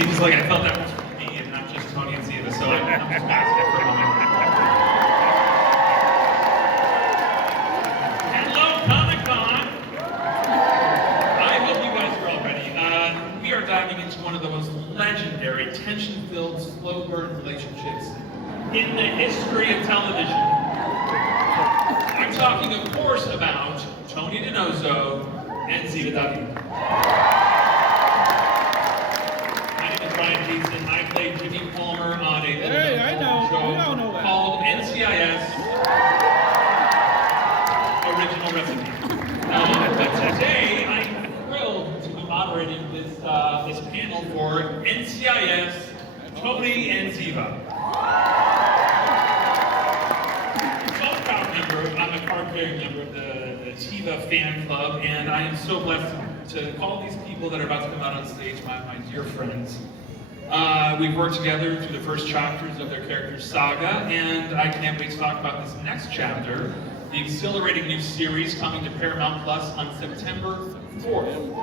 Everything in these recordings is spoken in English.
See, because like I felt that was for me and not just Tony and Ziva, so I'm just asking for a moment. Hello, Comic-Con! I hope you guys are all ready. We are diving into one of the most legendary, tension-filled, slow-burn relationships in the history of television. I'm talking, of course, about Tony DiNozzo and Ziva. Dietzenn. I played Jimmy Palmer on a little show called Ncis Original Recipe. But today, I'm thrilled to be moderating this panel for Ncis, Cote, and Ziva. So I'm a proud member. I'm a card-carrying member of the TIVA fan club, and I am so blessed to call these people that are about to come out on stage my dear friends. We've worked together through the first chapters of their character's saga, and I can't wait to talk about this next chapter, the exhilarating new series coming to Paramount Plus on September 4th.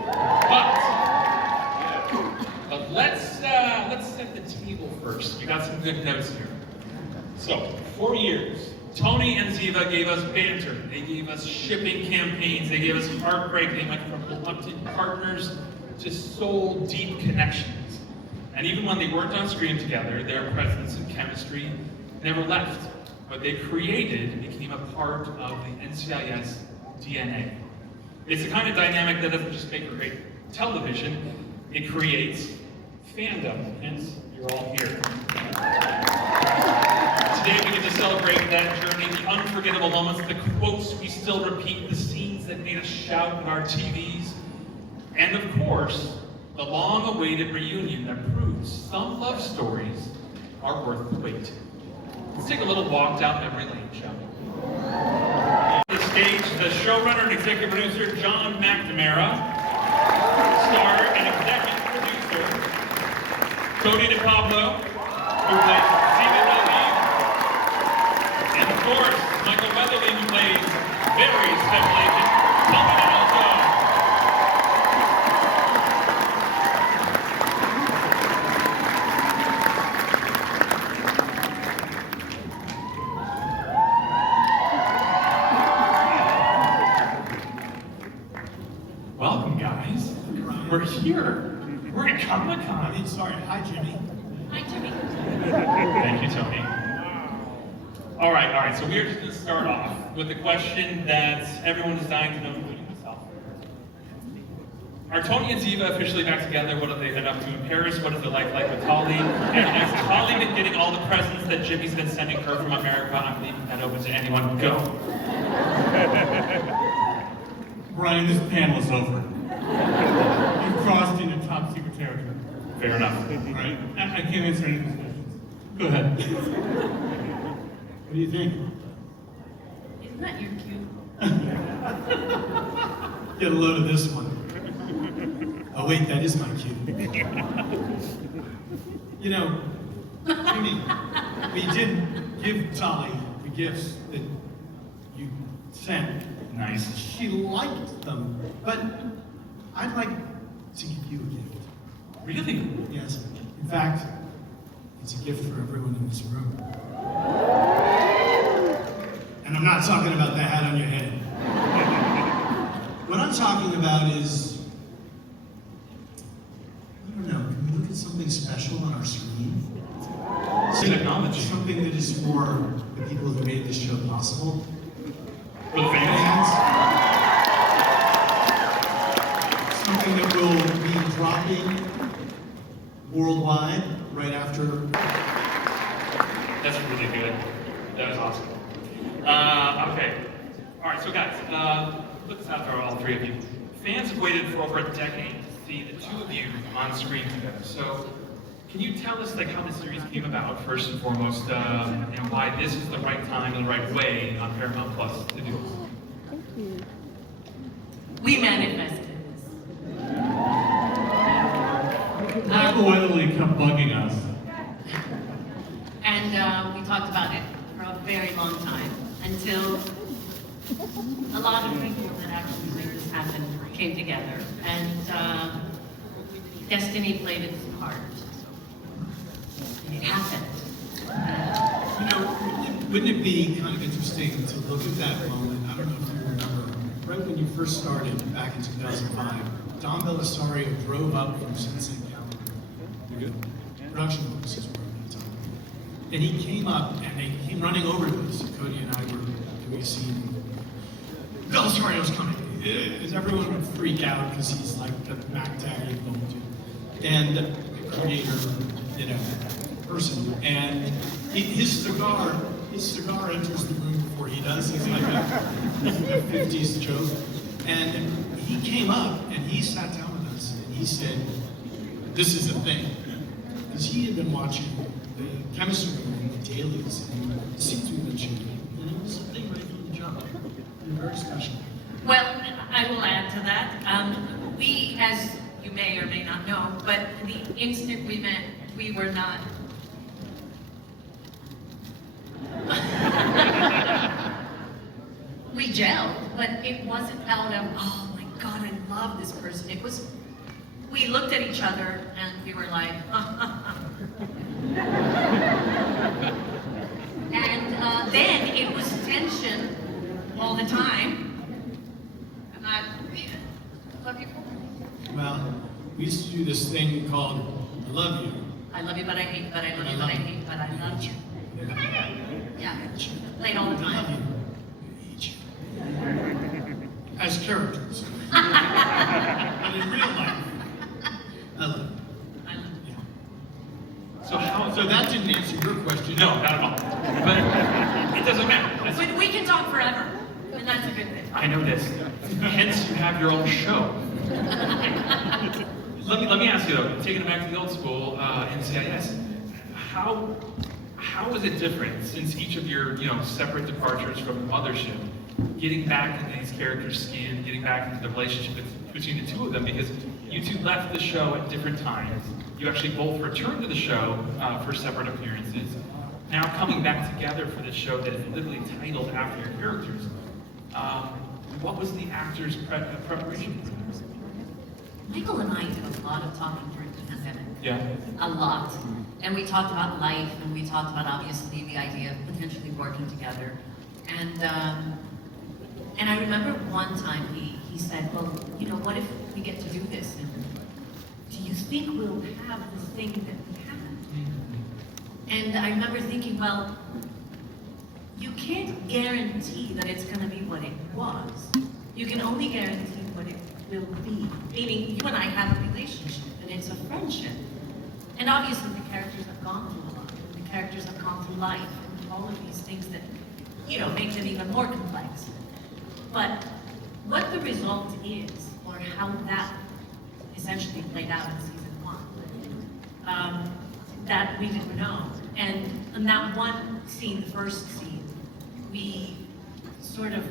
But let's set the table first. We got some good notes here. So, for years, Tony and Ziva gave us banter. They gave us shipping campaigns. They gave us heartbreak. They went from reluctant partners to soul-deep connections. And even when they weren't on screen together, their presence and chemistry never left. What they created became a part of the Ncis DNA. It's the kind of dynamic that doesn't just make great television, it creates fandom, hence you're all here. Today we get to celebrate that journey, the unforgettable moments, the quotes we still repeat, the scenes that made us shout at our TVs, and of course, the long-awaited reunion that proves some love stories are worth the wait. Let's take a little walk down memory lane, shall we? On the stage, the showrunner and executive producer, John McNamara, star and executive producer, Cote Pablo, who plays Ziva, and of course, Michael Weatherly, who plays very special agent, Tony DiNozzo. We're here. We're at Comic-Con. Sorry. Hi, Jimmy. Hi, Jimmy. Thank you, Tony. All right. So we're just going to start off with the question that everyone is dying to know, including myself. Are Tony and Ziva officially back together? What have they been up to in Paris? What is it like with Holly? And has Holly been getting all the presents that Jimmy's been sending her from America? I'm leaving that open to anyone. Go. Brian, this panel is over. You've crossed into top secret territory. Fair enough. Right? I can't answer any of these questions. Go ahead. What do you think? Isn't that your cue? Get a load of this one. Oh wait, that is my cue. You know, Jimmy, we did give Tolly the gifts that you sent. Nice. She liked them, but I'd like to give you a gift. Really? Yes. In fact, it's a gift for everyone in this room. And I'm not talking about the hat on your head. What I'm talking about is, I don't know, can we look at something special on our screen? Technology. Something that is for the people who made this show possible. For the fans? Something that will be dropping worldwide right after. That's really good. That was awesome. Okay. All right, so guys, look this out for all three of you. Fans have waited for over a decade to see the two of you on screen together. So, can you tell us how the series came about, first and foremost, and why this is the right time and the right way on Paramount Plus to do this? We manifested this. Michael Weatherly kept bugging us. And we talked about it for a very long time, until a lot of people that actually made this happen came together. And destiny played its part. it happened. You know, wouldn't it be kind of interesting to look at that moment? I don't know if you remember, right when you first started back in 2005, Don Belisario drove up from Sunset California. Production offices were at that time. And he came up and they came running over to us. Cote and I were doing a scene. Belisario's coming. Because everyone would freak out because he's like the Mac Daddy of Bolton. And the creator, you know, person. And his cigar enters the room before he does. He's like a 50s joke. And he came up and he sat down with us and he said, this is a thing. Because he had been watching the chemistry room and the dailies and the scenes we've been shooting. And it was a thing right from the jump. And very special. Well, I will add to that. We, as you may or may not know, but the instant we met, we were not. We gelled, but it wasn't out of, oh my God, I love this person. It was, we looked at each other and we were like, and then it was tension all the time. And I love you. Well, we used to do this thing called I love you. I love you, but I hate you, but I love you, but I hate you, but I love you. Yeah, played all the I love time. you. I hate you. As characters. But in real life, I love you. I love you. Yeah. So that didn't answer your question. No, not at all. But it doesn't matter. But we can talk forever, and that's a good thing. I know this. Hence, you have your own show. Let me ask you though, taking it back to the old school, NCIS, how was it different since each of your separate departures from the mothership, getting back into these characters' skin, getting back into the relationship between the two of them? Because you two left the show at different times. You actually both returned to the show for separate appearances. Now coming back together for this show that is literally titled after your characters. What was the actors' preparation for this? Michael and I did a lot of talking during the pandemic. Yeah. A lot. And we talked about life, and we talked about, obviously, the idea of potentially working together. And I remember one time he said, well, what if we get to do this? And do you think we'll have the thing that we have? And I remember thinking, well, you can't guarantee that it's going to be what it was. You can only guarantee what it will be. Meaning, you and I have a relationship, and it's a friendship. And obviously, the characters have gone through a lot. The characters have gone through life, and all of these things that, make them even more complex. But what the result is, or how that essentially played out in season 1, that we didn't know. And in that one scene, the first scene, we sort of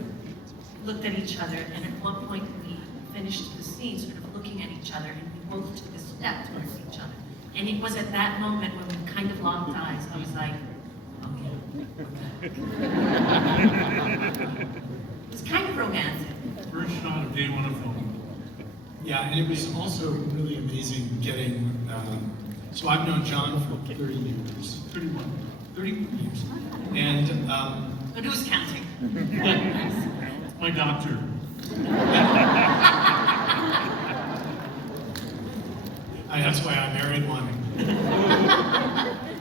looked at each other, and at one point we finished the scene sort of looking at each other, and we both took a step towards each other. And it was at that moment when we kind of locked eyes. I was like, oh yeah, okay. It was kind of romantic. First shot of day one of film. Yeah, and it was also really amazing getting, so I've known John for 30 years, 31 years. And, But who's counting? my doctor. That's why I married one.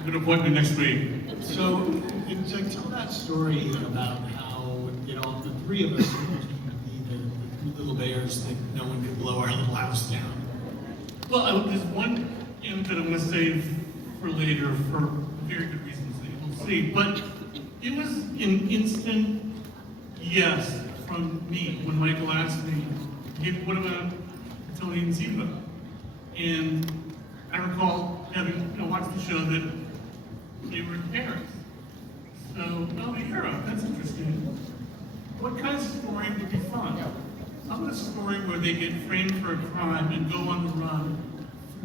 Good appointment next week. So, tell that story about how, the three of us were the three little bears that no one could blow our little house down. Well, there's one that I'm going to save for later for very good reasons that you'll see. But it was an instant yes from me when Michael asked me, hey, what about Tony and Ziva? And I recall having watched the show that they were in Paris. So, Europe, that's interesting. What kind of story would be fun? How about a story where they get framed for a crime and go on the run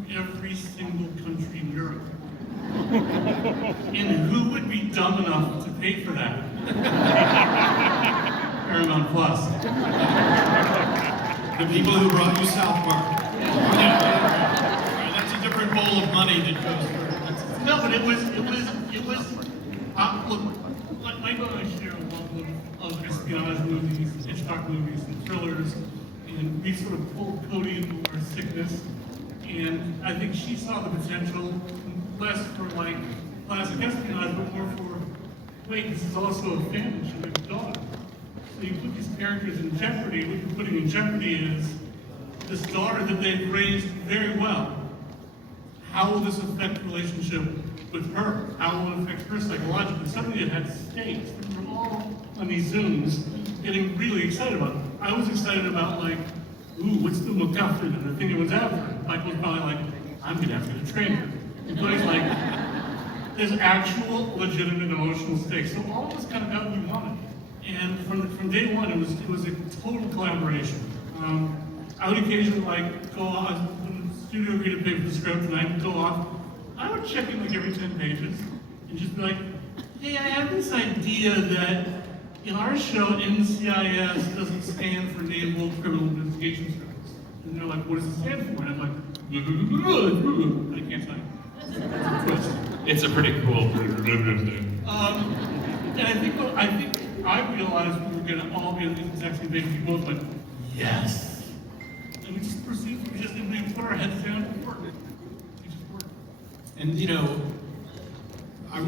through every single country in Europe? And who would be dumb enough to pay for that? Paramount Plus. The people who brought you South Park. Yeah, that's a different bowl of money that goes through. No, but it was, look, Michael and I share a love of espionage movies, Hitchcock movies, and thrillers, and we sort of pulled Cote into our sickness, and I think she saw the potential, less for like classic espionage, but more for, wait, this is also a family, she has a daughter. So you put these characters in jeopardy, what you're putting in jeopardy is this daughter that they've raised very well. How will this affect the relationship with her? How will it affect her psychologically? Something that had stakes. We were all on these Zooms getting really excited about it. I was excited about like, ooh, what's the MacGuffin and the thing that was after? Michael was probably like, I'm gonna have to get a trainer. And Tony's like, there's actual legitimate emotional stakes. So all of us kind of got what we wanted. And from day one, it was a total collaboration. I would occasionally like go off, when the studio agreed to pay for the script, and I'd go off. I would check in like every 10 pages and just be like, hey, I have this idea that in our show, NCIS doesn't stand for Naval Criminal Investigation Service. And they're like, what does it stand for? And I'm like, I can't tell you. It's a pretty cool. And I think I realized we were gonna all be on the exact same page. We both went, yes. And we just proceeded, we put our heads down and worked. It just worked. And you know, I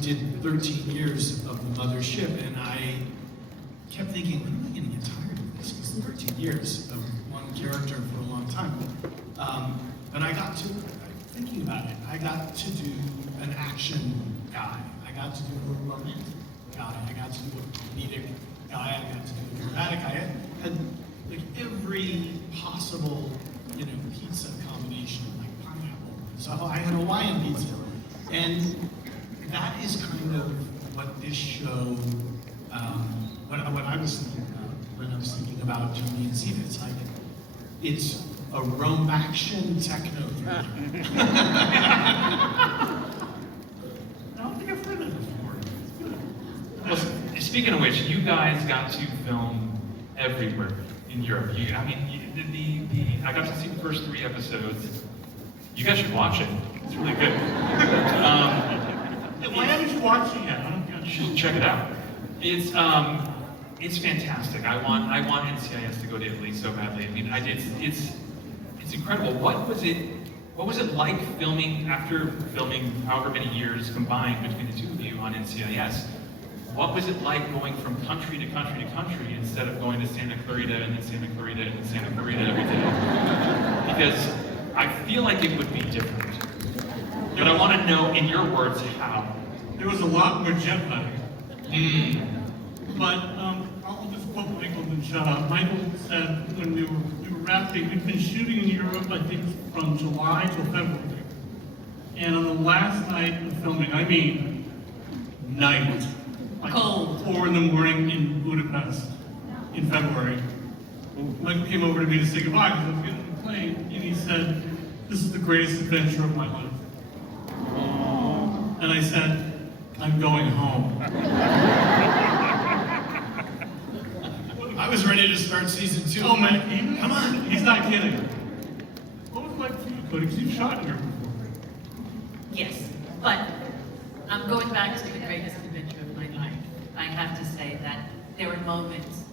did 13 years of the mothership, and I kept thinking, when am I gonna get tired of this? Because 13 years of one character for a long time. But I got to, thinking about it, I got to do an action guy. I got to do a romantic guy. I got to do a comedic guy. I got to do a dramatic guy. I had like every possible, you know, pizza combination, like pineapple. So I had Hawaiian pizza. And that is kind of what this show, what I was thinking about when I was thinking about Tony and Ziva. It's like, it's a Rome-action techno thriller. I don't think I've heard that before. It's good. Well, speaking of which, you guys got to film everywhere in Europe. I got to see the first 3 episodes. You guys should watch it. It's really good. Why haven't you watched it yet? You should check it out. It's fantastic. I want NCIS to go to Italy so badly. I mean, it's incredible. What was it like filming after filming however many years combined between the two of you on NCIS? What was it like going from country to country to country instead of going to Santa Clarita and then Santa Clarita and then Santa Clarita every day? Because I feel like it would be different. But I want to know, in your words, how. There was a lot more jet lag. But I'll just quote Michael and shut up. Michael said when we were wrapping, we'd been shooting in Europe, I think from July till February. And on the last night of filming, I mean night, like Cold. 4 in the morning in Budapest in February, Michael came over to me to say goodbye because I was getting on the plane, and he said, "This is the greatest adventure of my life." And I said, "I'm going home." I was ready to start season 2. Oh man, Come on. He's not kidding. What was it like for you, Cote? Because you've shot here before. Yes, but I'm going back to the greatest adventure of my life. I have to say that there were moments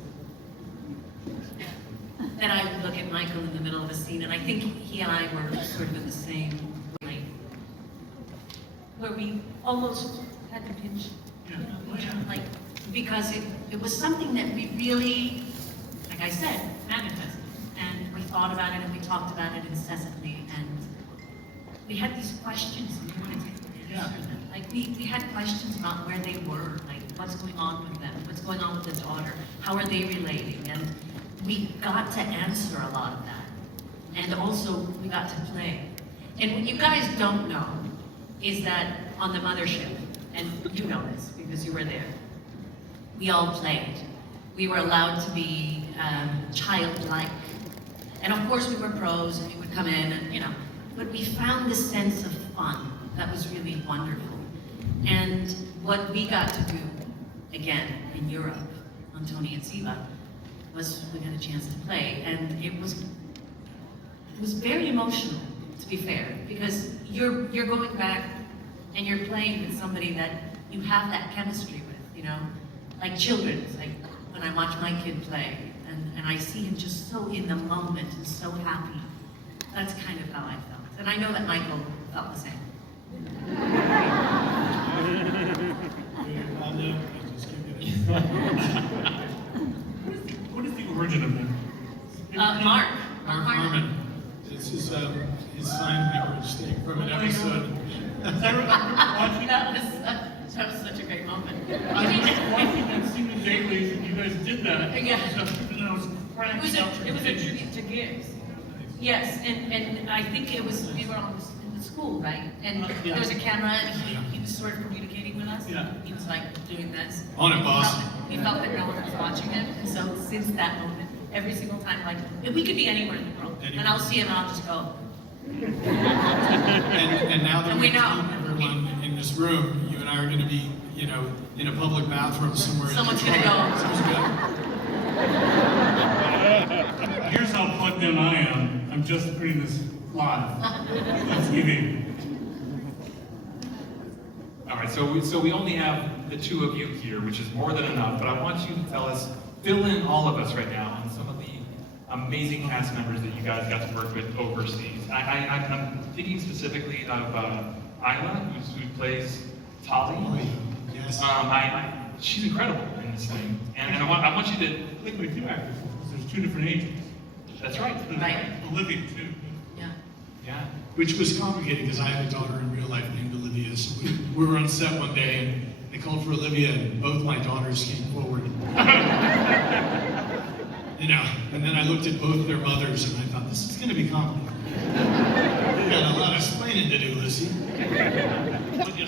that I would look at Michael in the middle of a scene, and I think he and I were sort of in the same way, where we almost had to pinch, like, because it was something that we really, like I said, manifested. And we thought about it and we talked about it incessantly, and we had these questions and we wanted to answer them. Like we had questions about where they were, like what's going on with them, what's going on with the daughter, how are they relating, and we got to answer a lot of that. And also we got to play. And what you guys don't know is that on the mothership, and you know this because you were there, we all played. We were allowed to be childlike. And of course we were pros and we would come in and, but we found this sense of fun that was really wonderful. And what we got to do, again, in Europe, on Tony and Ziva, was we got a chance to play. And it was very emotional, to be fair, because you're going back and you're playing with somebody that you have that chemistry with, you know? Like children, it's like when I watch my kid play, and I see him just so in the moment and so happy. That's kind of how I felt. And I know that Michael felt the same. What is the origin of that? Mark Harmon. This is his sign language thing from an episode. I remember watching That was such a great moment. I was watching that scene in Dailies, and you guys did that. Yeah. And I was cracking up. It was a tribute to Gibbs. Yes, and I think we were in the school, right? And there was a camera, and he was sort of communicating with us. Yeah. He was like doing this. On it, boss. He felt that no one was watching him, and so since that moment, every single time, like, if we could be anywhere in the world, and I'll see him, and I'll just go. And now that And we we've know. seen everyone in this room, you and I are going to be, you know, in a public bathroom somewhere. Someone's gonna go. Someone's gonna Here's how plugged in I am. I'm just putting this live on TV. All right, so we only have the two of you here, which is more than enough, but I want you to tell us, fill in all of us right now on some of the amazing cast members that you guys got to work with overseas. I'm thinking specifically of Isla, who plays Tali. Yes. She's incredible in this thing, and I want you to. I think we have two actors. There's two different ages. That's right. Right. Olivia too. Yeah. Yeah. Which was complicated because I have a daughter in real life named Olivia. So we were on set one day and they called for Olivia and both my daughters came forward. You know, and then I looked at both their mothers and I thought, this is going to be complicated. We got a lot of explaining to do, Lizzie.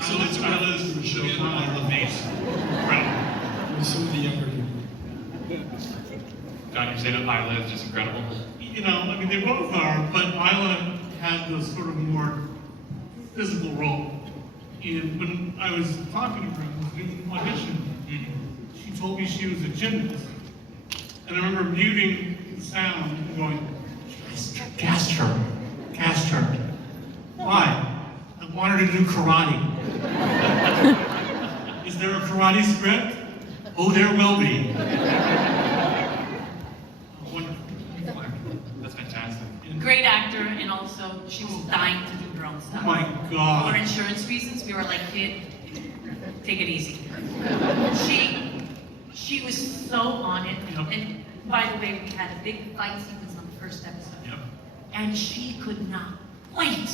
So let's try those to show how the face. Incredible. With some of the younger people. John, you're saying that Isla is just incredible. You know, I mean, they both are, but Isla had the sort of more physical role. And when I was talking to her in the audition, she told me she was a gymnast. And I remember muting the sound and going, cast her. Why? I want her to do karate. Is there a karate script? Oh, there will be. Wonderful. That's fantastic. Great actor, and also she was dying to do her own stuff. Oh my God. For insurance reasons, we were like, kid, take it easy. She was so on it. Yep. And by the way, we had a big fight sequence on the first episode. Yep. And she could not wait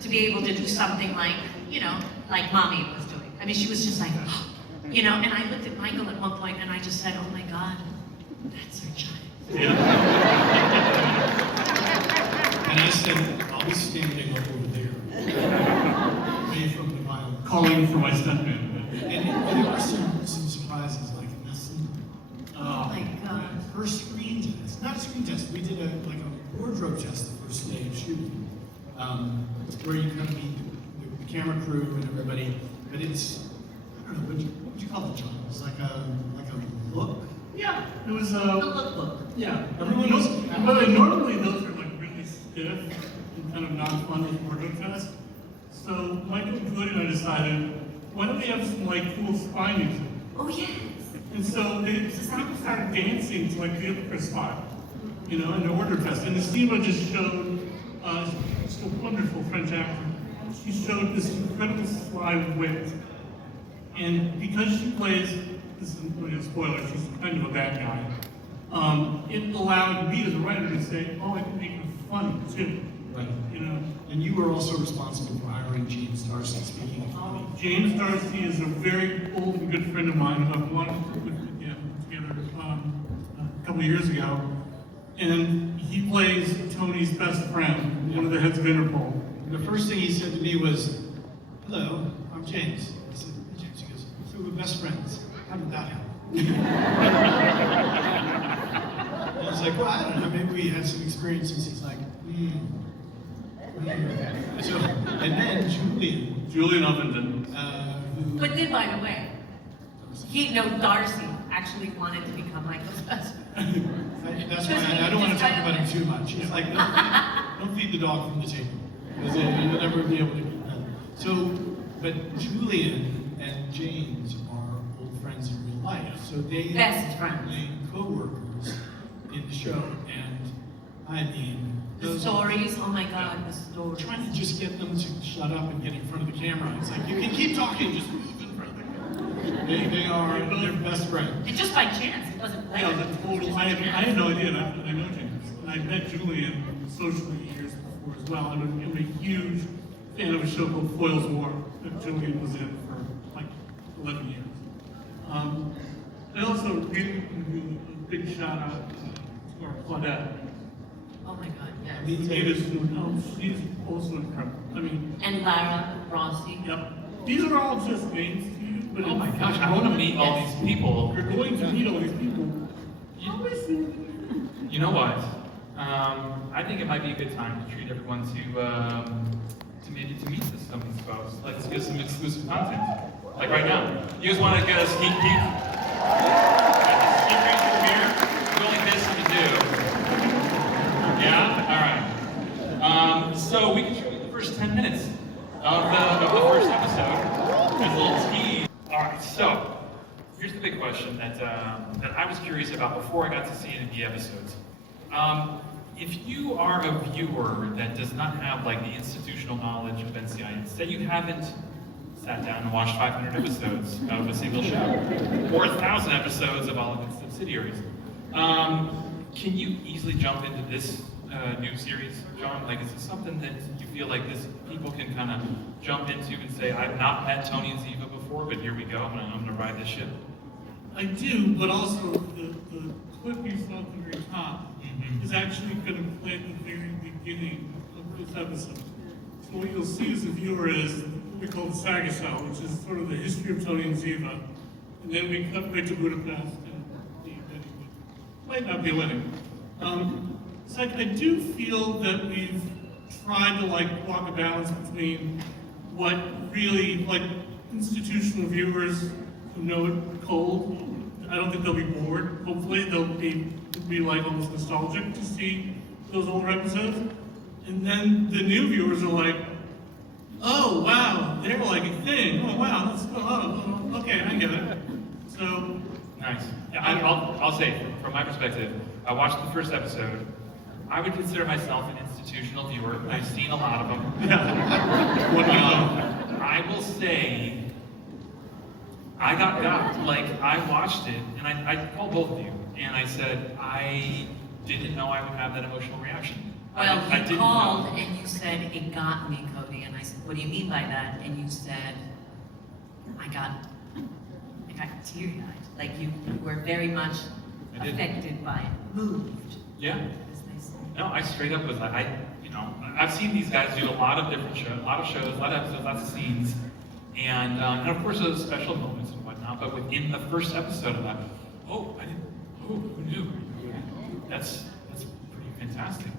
to be able to do something like, you know, like Mommy was doing. I mean, she was just like, you know, and I looked at Michael at one point and I just said, oh my God, that's her child. Yeah. And I said, I'll be standing up over there, away from the violence. Calling for my stuntman. And there were some surprises, like Oh my God. first screen test, not screen test, we did a wardrobe test the first day of shooting, where you kind of meet the camera crew and everybody, but it's, I don't know, what would you call it, John? It's like a look? Yeah, it was The lookbook. yeah. Everyone was- But normally those are like really stiff and kind of not fun with wardrobe test. So Michael and Cote and I decided, why don't we have some like cool spy music? Oh yes. And so people started dancing to like the upper spot, you know, in the order test. And Ziva just showed, just a wonderful French actor. She showed this incredible sly wit. And because she plays, this isn't really a spoiler, she's kind of a bad guy. It allowed me as a writer to say, oh, I can make her funny too. Right. You know, And you were also responsible for hiring James Darcy, speaking of funny. James Darcy is a very old and good friend of mine who I've wanted to put together a couple years ago. And he plays Tony's best friend, one of the heads of Interpol. The first thing he said to me was, hello, I'm James. I said, hey James, he goes, so we're best friends. How did that happen? I was like, well, I don't know, maybe we had some experiences. He's like, So, and then Julian Ovenden. who, But then, by the way, Darcy actually wanted to become Michael's best friend. that's why I don't want to talk about him too much. It's like, don't feed the dog from the table. Because you'll never be able to. So but Julian and James are old friends in real life, so they Best friends. co-workers in the show, and I mean, The stories, oh my God, the stories. trying to just get them to shut up and get in front of the camera. It's like, you can keep talking, just move in front of the camera. They're best friends. And just by chance, it wasn't Yeah, planned. the total, I had no idea, and I know James. And I met Julian socially years before as well. I'm a huge fan of a show called Foyle's War that Julian was in for like 11 years. I also really want to do a big shout out to our Claudette. Oh my God, yes. She's also incredible. I mean, And Lara, Rossi. yep. These are all just names to you, but Oh my gosh, I want to meet all these people. You're going to meet all these people. You know what? I think it might be a good time to treat everyone to maybe to meet some of these folks. Let's get some exclusive content. Like right now. You guys want to get a sneak peek? Sneak peek from here? There's only this to do. Yeah? Alright. So we can show you the first 10 minutes of the first episode. As a little tease. Alright, so here's the big question that I was curious about before I got to see any of the episodes. If you are a viewer that does not have like the institutional knowledge of NCIS, that you haven't sat down and watched 500 episodes of a single show, or 1,000 episodes of all of its subsidiaries, can you easily jump into this new series, John? Like, is it something that you feel like people can kind of jump into and say, I've not met Tony and Ziva before, but here we go, I'm gonna ride this ship? I do, but also the clip you saw at the very top is actually going to play at the very beginning of this episode. So what you'll see as a viewer is what we call the saga cell, which is sort of the history of Tony and Ziva. And then we cut right to Budapest and the might not be living. So I do feel that we've tried to like walk a balance between what really like institutional viewers who know it cold. I don't think they'll be bored. Hopefully they'll be like almost nostalgic to see those older episodes. And then the new viewers are like, oh wow, they're like a thing. Oh wow, let's go. Oh, okay, I get it. So nice. Yeah, I'll say, from my perspective, I watched the first episode. I would consider myself an institutional viewer. I've seen a lot of them. I will say, I got like, I watched it, and I called both of you, and I said, I didn't know I would have that emotional reaction. Well, I you didn't called know. and you said, it got me, Cote. And I said, what do you mean by that? And you said, I got teary-eyed. Like you were very much affected by it, moved. Yeah. As they say. No, I straight up was like, I've seen these guys do a lot of different shows, a lot of episodes, lots of scenes, and of course those special moments and whatnot. But within the first episode of that, who knew? That's pretty fantastic.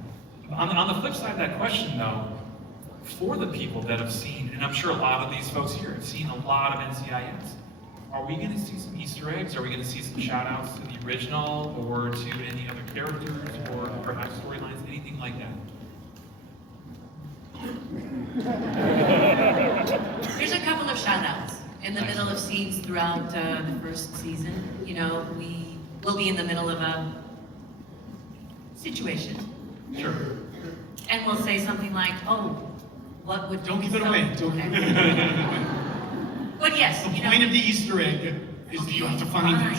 On the flip side of that question, though, for the people that have seen, and I'm sure a lot of these folks here have seen a lot of NCIS, are we going to see some Easter eggs? Are we going to see some shout-outs to the original, or to any other characters, or perhaps storylines, anything like that? There's a couple of shout-outs in the middle of scenes throughout the first season. You know, we will be in the middle of a situation. Sure. And we'll say something like, oh, what would... Don't give it away. Don't give it away. But yes, The point of the Easter egg is that you have to find it.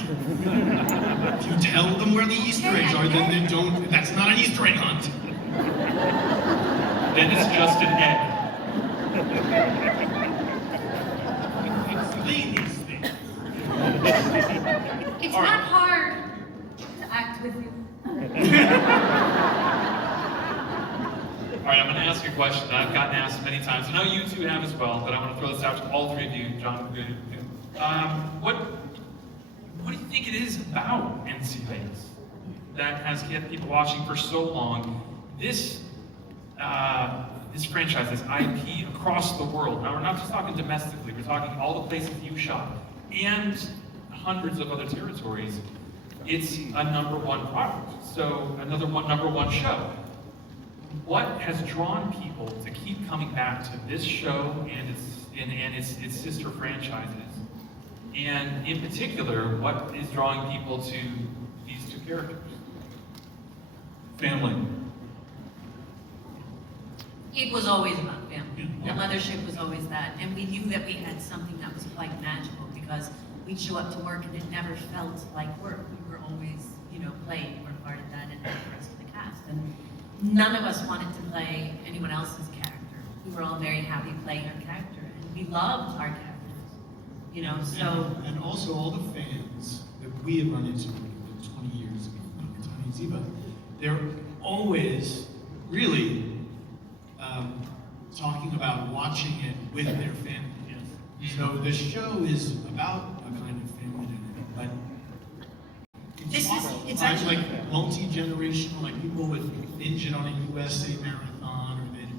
If you tell them where the Easter eggs are, then they don't. That's not an Easter egg hunt. Then it's just an egg. Explain these things. It's All right. not hard to act with you. All right, I'm going to ask you a question that I've gotten asked many times. I know you two have as well, but I want to throw this out to all three of you, John. What do you think it is about NCIS that has kept people watching for so long? This franchise, this IP across the world. Now, we're not just talking domestically. We're talking all the places you shot and hundreds of other territories. It's a #1 product. So another #1 show. What has drawn people to keep coming back to this show and and its sister franchises. And in particular, what is drawing people to these two characters? Family. It was always about family. Yeah. The mothership was always that. And we knew that we had something that was quite magical because we'd show up to work and it never felt like work. We were always, playing. We were part of that and the rest of the cast. And none of us wanted to play anyone else's character. We were all very happy playing our character. And we loved our characters. So... And also all the fans that we have run into in the 20 years of Tony and Ziva, they're always really talking about watching it with their family. Yes. So the show is about a kind of family dynamic, but it's actually like multi-generational, like people would binge it on a USA marathon, or then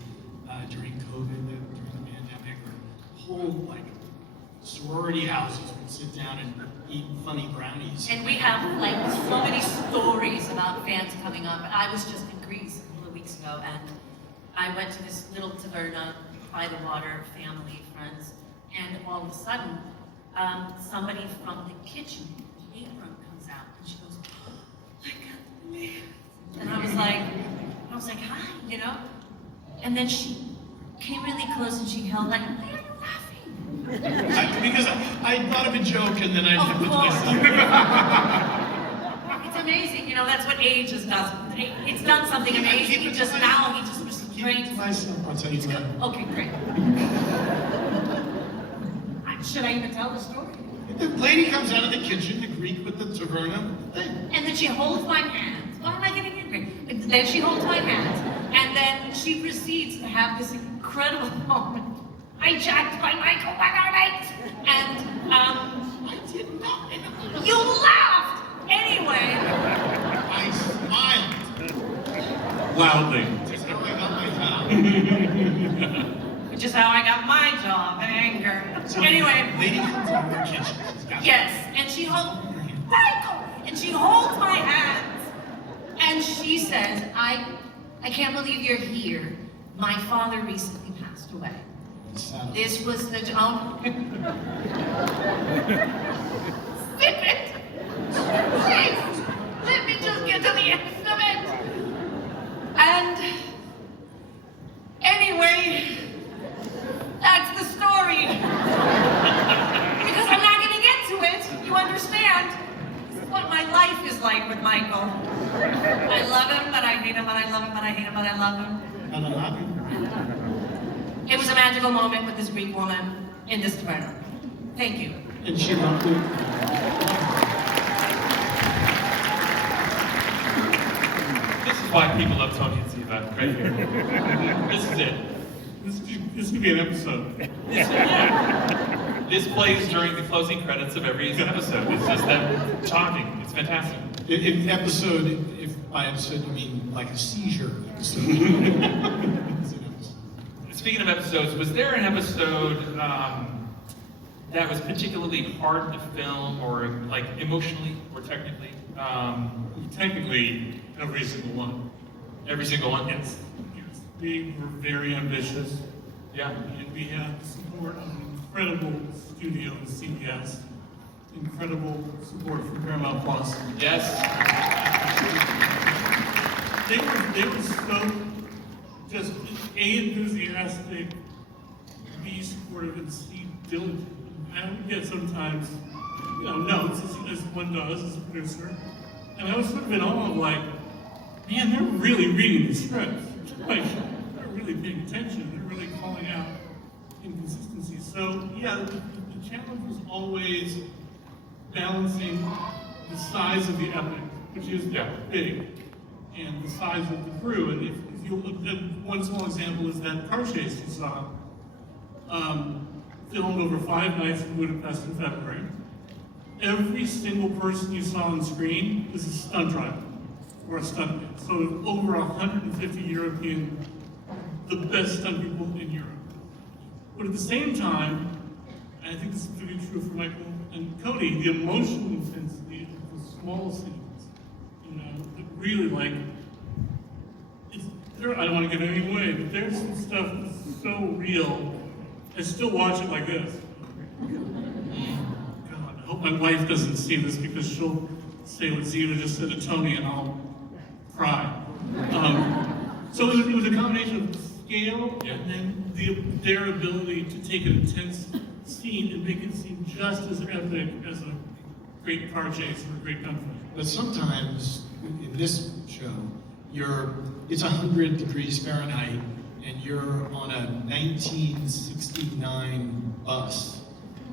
during COVID, during the pandemic, or whole like sorority houses would sit down and eat funny brownies. And we have like so many stories about fans coming up. I was just in Greece a couple of weeks ago, and I went to this little taverna by the water, family, friends, and all of a sudden, somebody from the kitchen, Bayfront, comes out, and she goes, "Oh my God, man!" And I was like, "Hi," And then she came really close and she held like, "Why are you laughing?" Because I thought of a joke and then I Of put course. myself. It's amazing, that's what age has done. It's done something amazing. He just Keep it to restrained. myself. I'll tell you later. Okay, great. Should I even tell the story? The lady comes out of the kitchen, the Greek with the taverna thing. And then she holds my hand. Why am I getting angry? Then she holds my hand, and then she proceeds to have this incredible moment. I jacked by Michael by night, and I did not. you laughed anyway. I smiled. Loudly. That's how I got my job. Which is how I got my job, anger. So Anyway. the lady comes out of the kitchen. She's got Yes, and she holds Michael, and she holds my hands, and she says, "I can't believe you're here. My father recently passed away. This was the Sip it, please. Let me just get to the end of it. And anyway, that's the story. Because I'm not going to get to it. You understand? This is what my life is like with Michael. I love him, but I hate him, but I love him, but I hate him, but I love him. And I love you. It was a magical moment with this Greek woman in this taverna. Thank you. And she loved you. This is why people love Tony and Ziva, right here. This is it. This could be an episode. This plays during the closing credits of every episode. It's just them talking. It's fantastic. If by episode you mean like a seizure episode. It's an episode. Speaking of episodes, was there an episode that was particularly hard to film, or like emotionally or technically? Technically, every single one. Every single one? Yes. We were very ambitious. Yeah. And we had the support of an incredible studio in CBS. Incredible support from Paramount Plus. Yes. They were so just enthusiastic, B supportive, and C diligent. I would get sometimes, notes as one does as a producer, and I was sort of in awe of like, man, they're really reading the script. Like, they're really paying attention. They're really calling out inconsistencies. So yeah, the challenge was always balancing the size of the epic, which is big, and the size of the crew. And if you look at one small example is that car chase you saw, filmed over 5 nights in Budapest in February. Every single person you saw on screen is a stunt driver or a stuntman. So over 150 European, the best stunt people in Europe. But at the same time, and I think this is pretty true for Michael and Cote, the emotional intensity of the small scenes, that really like, I don't want to give anything away, but there's some stuff that's so real I still watch it like this. God, I hope my wife doesn't see this because she'll say what Ziva just said to Tony and I'll cry. So it was a combination of scale and then their ability to take an intense scene and make it seem just as epic as a great car chase or a great gunfight. But sometimes in this show, it's 100 degrees Fahrenheit and you're on a 1969 bus,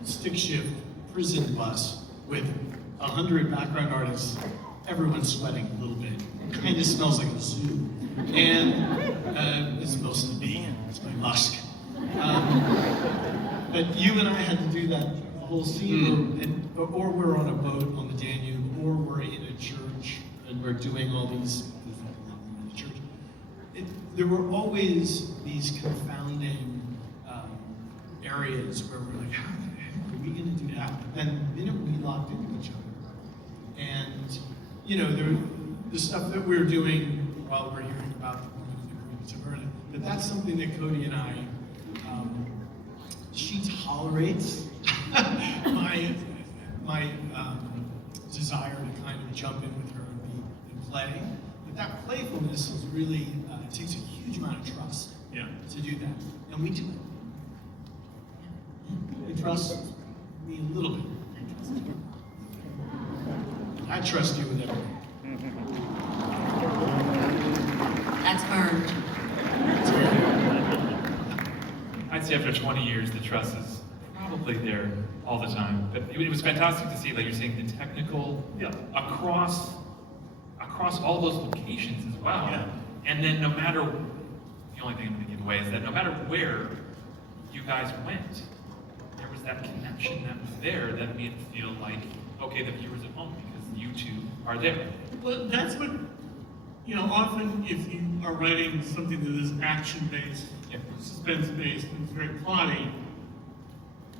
stick shift prison bus with 100 background artists, everyone's sweating a little bit. It kind of smells like a zoo. And it smells to me, it's my musk. But you and I had to do that whole scene, or we're on a boat on the Danube, or we're in a church and we're doing all these in the church. There were always these confounding areas where we're like, how the heck are we going to do that? But then the minute we locked into each other, and the stuff that we're doing while we're hearing about the woman in the green suburban, but that's something that Cote and I, she tolerates my desire to kind of jump in with her and play. But that playfulness is really, it takes a huge amount of trust to do that. And we do it. You trust me a little bit. I trust you with everything. That's earned. I'd say after 20 years, the trust is probably there all the time. But it was fantastic to see, like you're saying, the technical across all those locations as well. Yeah. And then no matter, the only thing I'm going to give away is that no matter where you guys went, there was that connection that was there that made it feel like, okay, the viewers at home, because you two are there. Well, that's what, often if you are writing something that is action-based, suspense-based, and it's very plotty,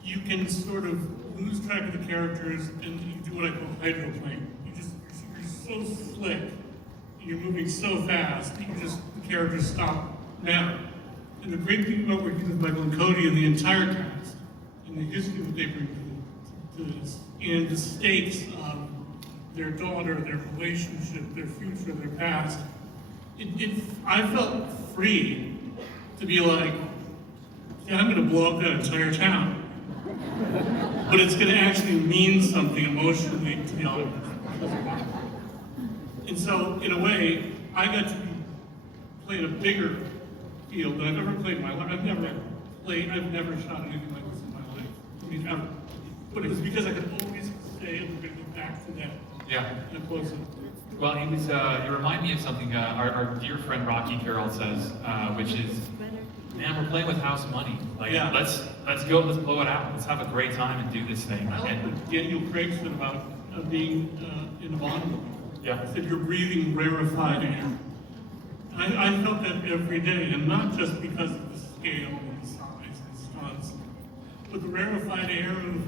you can sort of lose track of the characters and you do what I call hydroplane. You're so slick, and you're moving so fast, the characters stop mattering. And the great thing about working with Michael and Cote and the entire cast, and the history that they bring to this, and the stakes of their daughter, their relationship, their future, their past, I felt free to be like, yeah, I'm going to blow up that entire town. But it's going to actually mean something emotionally to the audience. And so, in a way, I got to play in a bigger field than I've ever played in my life. I've never shot anything like this in my life. I mean, ever. But it was because I could always say, we're going to go back to that. Yeah. And close it. Well, it reminded me of something our dear friend Rocky Carroll says, which is, man, we're playing with house money. Like, let's go, let's blow it out. Let's have a great time and do this thing. I like what Daniel Craig said about being in a Bond movie. Yeah. He said, you're breathing rarefied air. I felt that every day, and not just because of the scale and the size and the stunts, but the rarefied air of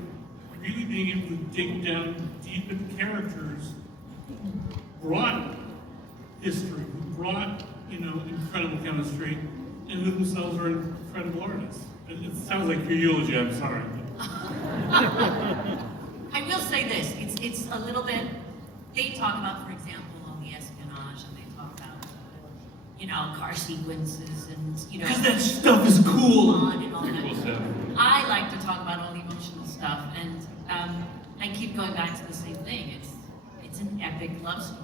really being able to dig down deep into characters who brought history, who brought, incredible chemistry, and who themselves are incredible artists. It sounds like your eulogy, I'm sorry. I will say this, it's a little bit, they talk about, for example, all the espionage, and they talk about, car sequences, and, Because that stuff is cool. And all that. Cool stuff. I like to talk about all the emotional stuff, and I keep going back to the same thing. It's an epic love story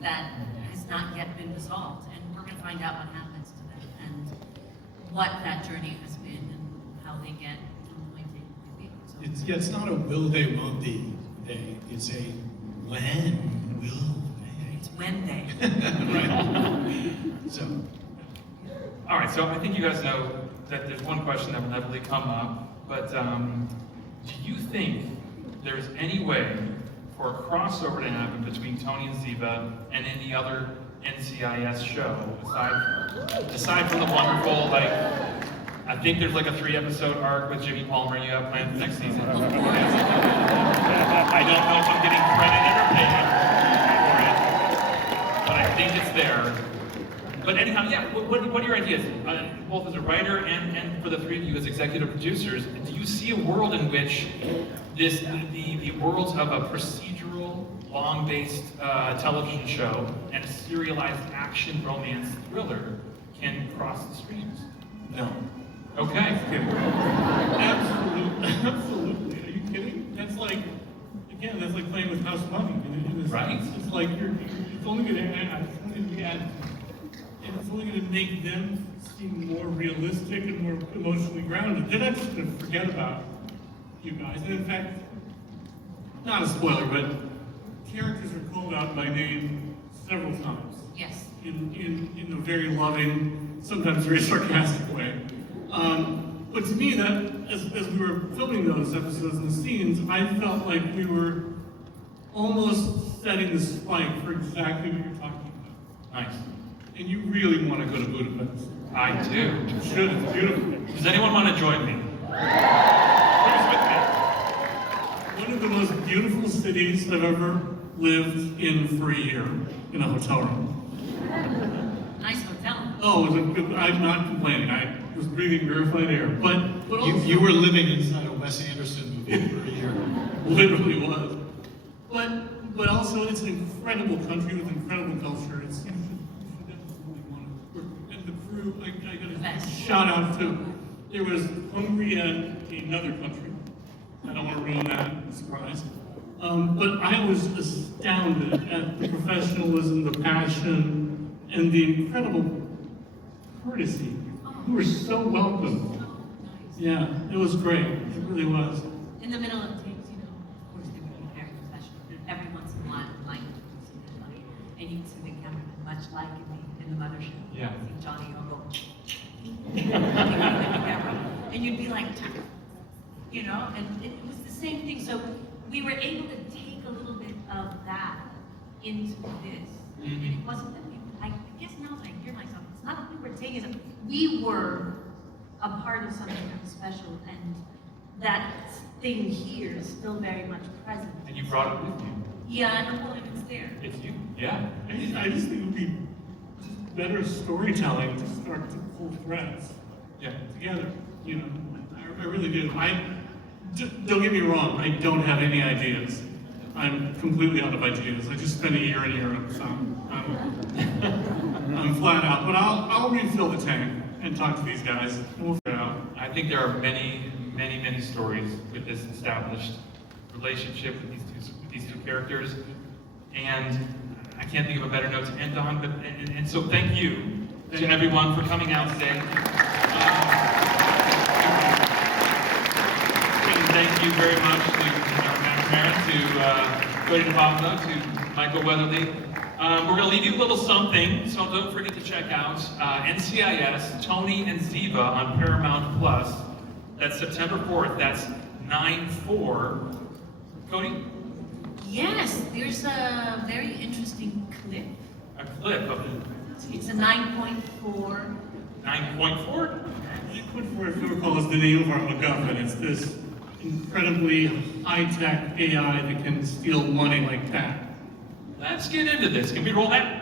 that has not yet been resolved, and we're going to find out what happens to them and what that journey has been and how they get from point A to point B. So It's not a will they, won't they. It's a when will they. it's when they. Right. So. All right, so I think you guys know that there's one question that will inevitably come up, but do you think there's any way for a crossover to happen between Tony and Ziva and any other NCIS show aside from the wonderful, I think there's like a 3-episode arc with Jimmy Palmer you have planned for next season. I don't know if I'm getting credited or paid for it, but I think it's there. But anyhow, yeah, what are your ideas? Both as a writer and for the three of you as executive producers, do you see a world in which the worlds of a procedural, long-based television show and a serialized action romance thriller can cross the streams? No. Okay. Absolutely. Absolutely. Are you kidding? That's like, again, that's like playing with house money. Right. It's like it's only going to add, and it's only going to make them seem more realistic and more emotionally grounded. They're not just going to forget about you guys. And in fact, not a spoiler, but characters are called out by name several times. Yes. In a very loving, sometimes very sarcastic way. But to me, that as we were filming those episodes and the scenes, I felt like we were almost setting the spike for exactly what you're talking about. Nice. And you really want to go to Budapest. I do. You should, it's beautiful. Does anyone want to join me? Who's with me? One of the most beautiful cities I've ever lived in for a year in a hotel room. Nice hotel. Oh, it was a good, I'm not complaining. I was breathing rarefied air. But also, You were living inside a Wes Anderson movie for a year. literally was. But also, it's an incredible country with incredible culture. You should definitely want to. And the crew, I got a Best. shout out to. There was Hungary and another country. I don't want to ruin that surprise. But I was astounded at the professionalism, the passion, and the incredible courtesy. You were so welcome. Nice. Yeah, it was great. It really was. In the middle of takes, of course they would be very professional. Every once in a while, like and you'd see the cameraman, much like in the mothership. Yeah. See Johnny Ogle. And you'd be like, and it was the same thing. So we were able to take a little bit of that into this. And it wasn't that I guess now that I hear myself, it's not that we were taking it, we were a part of something that was special, and that thing here is still very much present. And you brought it with you. Yeah, and well, it's there. It's you. Yeah. I just think it would be just better storytelling to start to pull threads Yeah. together. I really do. Don't get me wrong. I don't have any ideas. I'm completely out of ideas. I just spent a year in Europe, so I'm flat out. But I'll refill the tank and talk to these guys, and we'll figure it out. I think there are many, many, many stories with this established relationship with these two characters, and I can't think of a better note to end on. But and so thank you to everyone for coming out today. And thank you very much to McNamara, to Cote Pablo, to Michael Weatherly. We're going to leave you a little something, so don't forget to check out NCIS, Tony and Ziva on Paramount Plus. That's September 4th. That's 9/4. Cody? Yes, there's a very interesting clip. A clip of It's a 9.4. 9.4? Liquid, if you recall, is the name of our MacGuffin. It's this incredibly high-tech AI that can steal money like that. Let's get into this. Can we roll that?